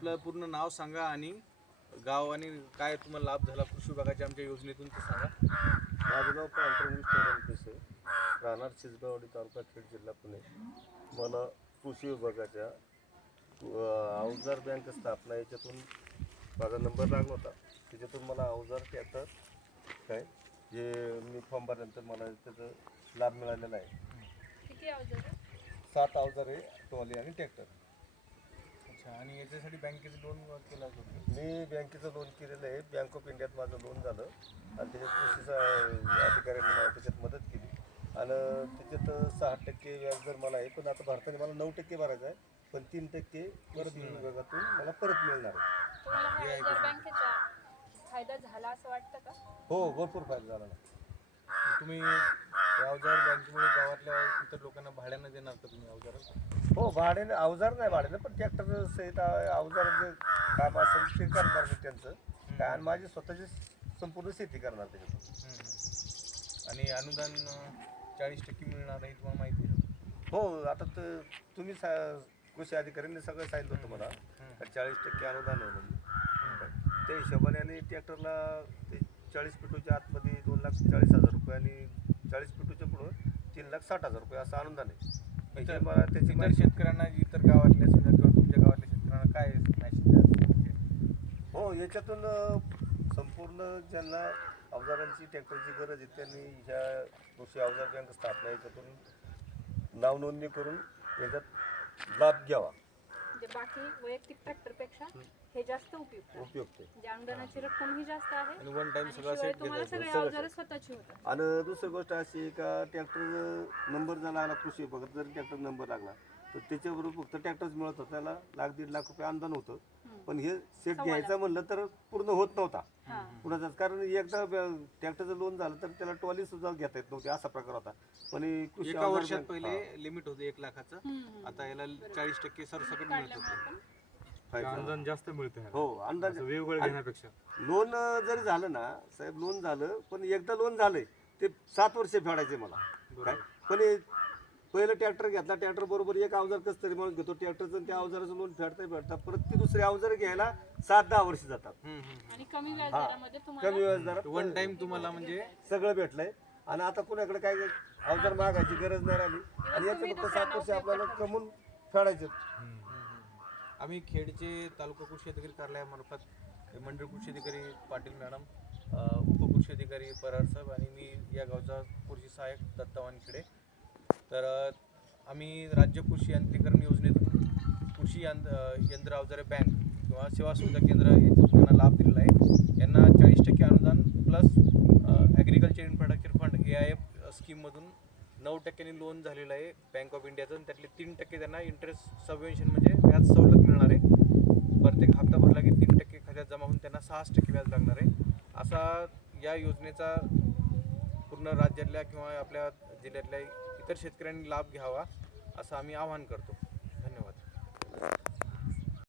आपलं पूर्ण नाव सांगा आणि गाव आणि काय तुम्हाला लाभ झाला कृषी विभागाच्या आमच्या योजनेतून ते सांगा. माझं नाव पांढरंग विष्णुराम केसे, राहणार चिचगावडी, तालुका खेड, जिल्हा पुणे. मला कृषी विभागाच्या अवजार बँक स्थापना याच्यातून माझा नंबर लागला होता. त्याच्यातून मला अवजार ट्रॅक्टर काय जे मी फॉर्म भरल्यानंतर मला त्याचा लाभ मिळालेला आहे. किती अवजार? 7 अवजार आहे, ट्रॉली आणि ट्रॅक्टर. अच्छा, आणि याच्यासाठी बँकेचं लोन केलं होतं? मी बँकेचं लोन केलेलं आहे. बँक ऑफ इंडियात माझं लोन झालं आणि त्याच्यात कृषी अधिकाऱ्यांनी मला त्याच्यात मदत केली आणि त्याच्यात 6% व्याजदर मला आहे. पण आता भरताना मला 9% भरायचं आहे, पण 3% परत विभागातून मला परत मिळणार आहे. तुम्हाला हा अवजार बँकेचा फायदा झाला असं वाटतं का? हो, भरपूर फायदा झाला ना. तुम्ही अवजार बँकेमुळे गावातल्या इतर लोकांना भाड्यानं देणार का तुम्ही अवजार? हो, भाड्याने अवजार नाही, भाड्याने पण ट्रॅक्टर सहित अवजार जे काम असेल ते करणार मी त्यांचं काय, आणि माझी स्वतःची संपूर्ण शेती करणार त्याच्यातून. आणि अनुदान 40% मिळणार आहे तुम्हाला माहिती आहे? हो, आता तर तुम्ही कृषी अधिकाऱ्यांनी सगळं सांगितलं होतं मला 40% अनुदान आहे म्हणून. त्या हिशोबाने आणि ट्रॅक्टरला ते 40 पिटूच्या आतमध्ये 2,40,000 रुपये आणि 40 पिटूच्या पुढं 3,60,000 रुपये असं अनुदान आहे. म्हणजे मला त्याची इतर शेतकऱ्यांना, इतर गावातल्या समजा किंवा तुमच्या गावातल्या शेतकऱ्यांना काय मॅसेज द्याल? हो, याच्यातून संपूर्ण ज्यांना अवजारांची ट्रॅक्टरची गरज आहे त्यांनी ह्या कृषी अवजार बँक स्थापना याच्यातून नाव नोंदणी करून याच्यात लाभ घ्यावा. म्हणजे बाकी वैयक्तिक ट्रॅक्टरपेक्षा हे जास्त उपयुक्त आहे. उपयुक्त आहे. म्हणजे अनुदानाची रक्कम ही जास्त आहे आणि वन टाइम आणि सगळा शिवाय सेट तुम्हाला घेतात. सगळे सगळं अवजार स्वतःची होतात. आणि दुसरी गोष्ट अशी आहे का ट्रॅक्टर नंबर जर लागला कृषी विभागात, जर ट्रॅक्टर नंबर लागला तर त्याच्याबरोबर फक्त ट्रॅक्टरच मिळत होतं, त्याला 1,00,000-1,50,000 रुपये अनुदान होतं. पण हे सेट घ्यायचं म्हणलं तर पूर्ण होत नव्हता कुणाचाच, कारण एकदा ट्रॅक्टरचं लोन झालं तर त्याला ट्रॉली सुद्धा घेता येत नव्हती, असा प्रकार होता. पण हे कृषी एका अवजार वर्षात बँक- पहिले लिमिट होतं 1 लाखाचं, आता याला 40% सरसकट मिळत काढल्यामुळे होतं. पण फायदा. अनुदान जास्त मिळतं ह्याला. हो, अंदाज असं वेगवेगळं घेण्यापेक्षा. लोन जरी झालं ना साहेब, लोन झालं पण एकदा लोन झालंय ते 7 वर्ष फेडायचे मला काय. पण हे पहिलं ट्रॅक्टर घेतला, ट्रॅक्टर बरोबर एक अवजार कसं तरी म्हणून घेतो ट्रॅक्टरचं, त्या अवजाराचं लोन फेडता परत ती दुसरे अवजार घ्यायला 7-10 वर्ष जातात. आणि कमी व्याजदरामध्ये कमी तुम्हाला व्याजदरात वन टाइम तुम्हाला म्हणजे सगळं भेटलंय. आणि आता कुणाकडे काय अवजार मागायची गरज नाही राहिली आणि याचं फक्त 7 वर्ष आपल्याला कमवून फेडायचे. आम्ही खेडचे तालुका कृषी अधिकारी कार्यालयामार्फत मंडळ कृषी अधिकारी पाटील मॅडम, उपकृषी अधिकारी परार साहेब आणि मी या गावचा कृषी सहाय्यक दत्ता वानखेडे. तर आम्ही राज्य कृषी यांत्रिकरण योजनेतून कृषी यंत्र अवजारे बँक किंवा सेवा सुविधा केंद्र याच्यातून यांना लाभ दिलेला आहे. यांना 40% अनुदान plus agriculture infrastructure fund AIF स्कीममधून 9% loan झालेलं आहे बँक ऑफ इंडियाचं, आणि त्यातले 3% त्यांना इंटरेस्ट सबवेन्शन म्हणजे व्याज सवलत मिळणार आहे. प्रत्येक हप्ता भरला की 3% खात्यात जमा होऊन त्यांना 6% व्याज लागणार आहे. असा या योजनेचा पूर्ण राज्यातल्या किंवा आपल्या जिल्ह्यातल्या इतर शेतकऱ्यांनी लाभ घ्यावा असं आम्ही आवाहन करतो. धन्यवाद.